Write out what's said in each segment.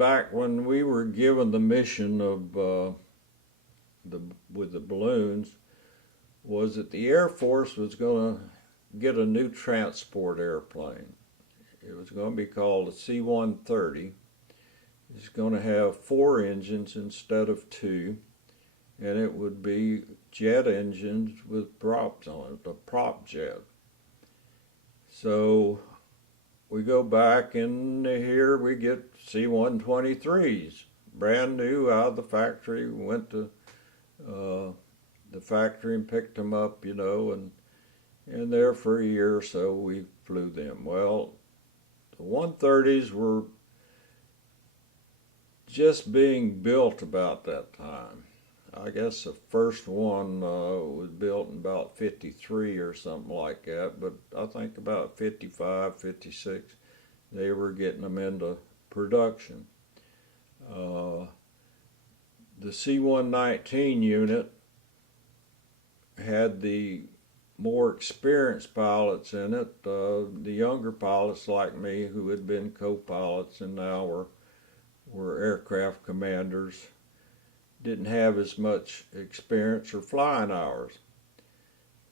back when we were given the mission of with the balloons was that the Air Force was going to get a new transport airplane. It was going to be called a C-130. It's going to have 4 engines instead of 2, and it would be jet engines with props on it, a prop jet. So we go back, and here we get C-123s, brand new out of the factory. We went to the factory and picked them up, you know, and there for a year or so we flew them. Well, the 130s were just being built about that time. I guess the first one was built in about 53 or something like that, but I think about 55, 56, they were getting them into production. The C-119 unit had the more experienced pilots in it, the younger pilots like me who had been co-pilots and now were aircraft commanders, didn't have as much experience or flying hours.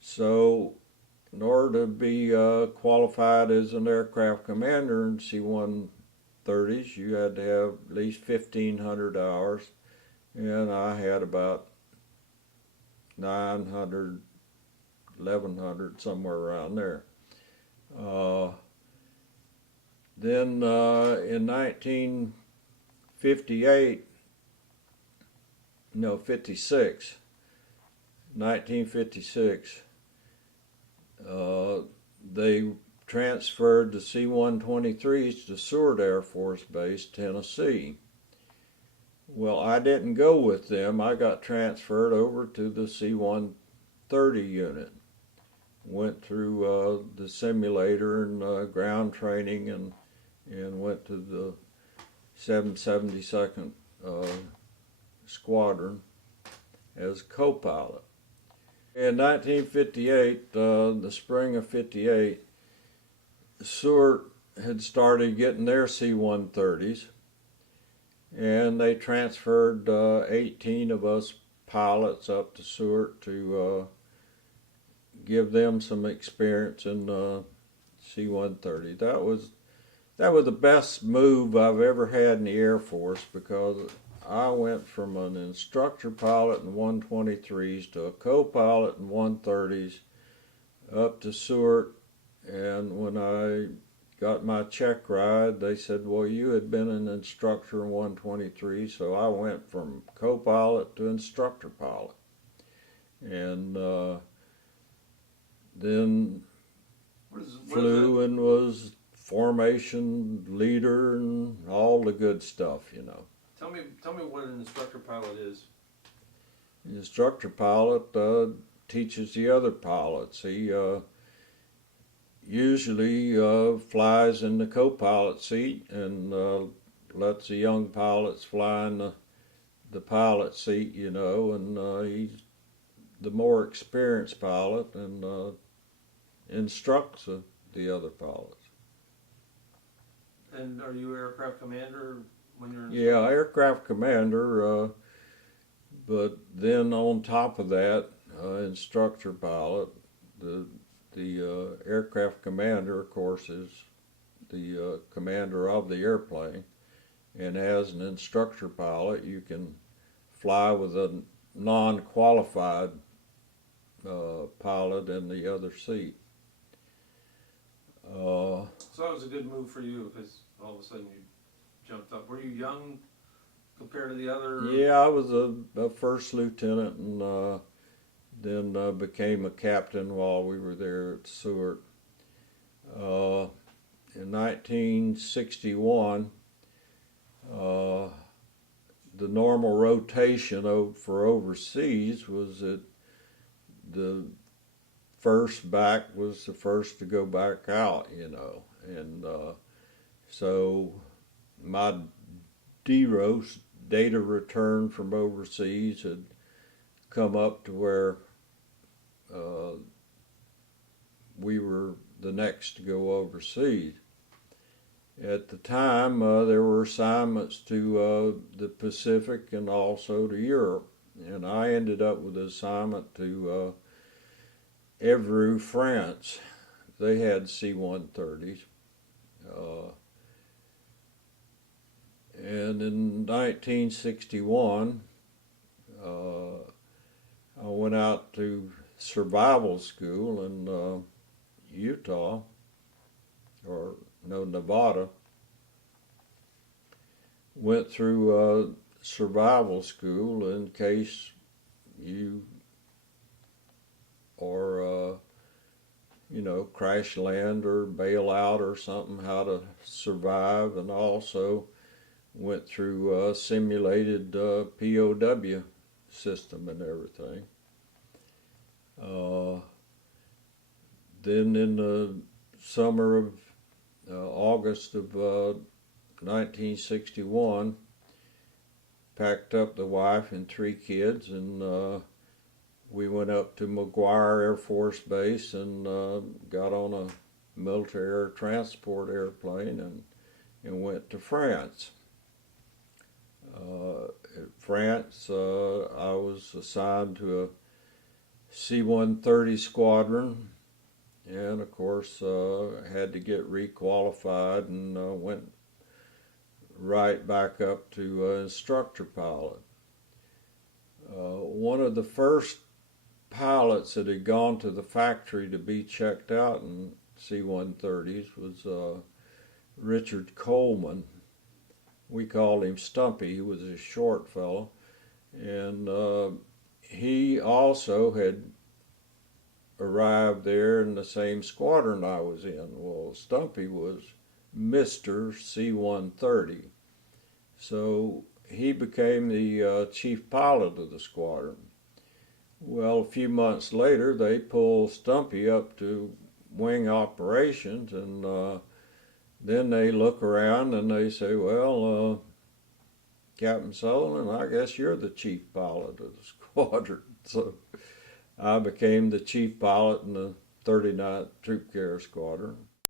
So in order to be qualified as an aircraft commander in C-130s, you had to have at least 1,500 hours, and I had about 900, 1,100, somewhere around there. Then in 1956, they transferred the C-123s to Seward Air Force Base, Tennessee. Well, I didn't go with them. I got transferred over to the C-130 unit. Went through the simulator and ground training and went to the 772nd Squadron as co-pilot. In 1958, the spring of 58, Seward had started getting their C-130s, and they transferred 18 of us pilots up to Seward to give them some experience in C-130. That was the best move I've ever had in the Air Force, because I went from an instructor pilot in 123s to a co-pilot in 130s up to Seward, and when I got my check ride, they said, well, you had been an instructor in 123, so I went from co-pilot to instructor pilot. And then flew and was formation leader and all the good stuff, you know. Tell me what an instructor pilot is. The instructor pilot teaches the other pilots. He usually flies in the co-pilot seat and lets the young pilots fly in the pilot seat, you know, and he's the more experienced pilot and instructs the other pilots. And are you aircraft commander when you're Yeah, aircraft commander, but then on top of that, instructor pilot. The aircraft commander, of course, is the commander of the airplane, and as an instructor pilot, you can fly with a non-qualified pilot in the other seat. So that was a good move for you, because all of a sudden you jumped up. Were you young compared to the other? Yeah, I was a first lieutenant and then became a captain while we were there at Seward. In 1961, the normal rotation for overseas was that the first back was the first to go back out, you know, and so my DROS, data return from overseas, had come up to where we were the next to go overseas. At the time, there were assignments to the Pacific and also to Europe, and I ended up with an assignment to Évreux, France. They had C-130s. And in 1961, I went out to survival school in Utah, or no, Nevada. Went through survival school in case you or crash land or bail out or something, how to survive, and also went through simulated POW system and everything. Then in the summer of August of 1961, packed up the wife and 3 kids, and we went up to McGuire Air Force Base and got on a military air transport airplane and went to France. At France, I was assigned to a C-130 squadron, and of course had to get requalified and went right back up to instructor pilot. One of the first pilots that had gone to the factory to be checked out in C-130s was Richard Coleman. We called him Stumpy. He was a short fellow, and he also had arrived there in the same squadron I was in. Well, Stumpy was Mr. C-130, so he became the chief pilot of the squadron. Well, a few months later, they pulled Stumpy up to wing operations, and then they look around and they say, well, Captain Sutherland, I guess you're the chief pilot of the squadron. So I became the chief pilot in the 39th Troop Carrier Squadron.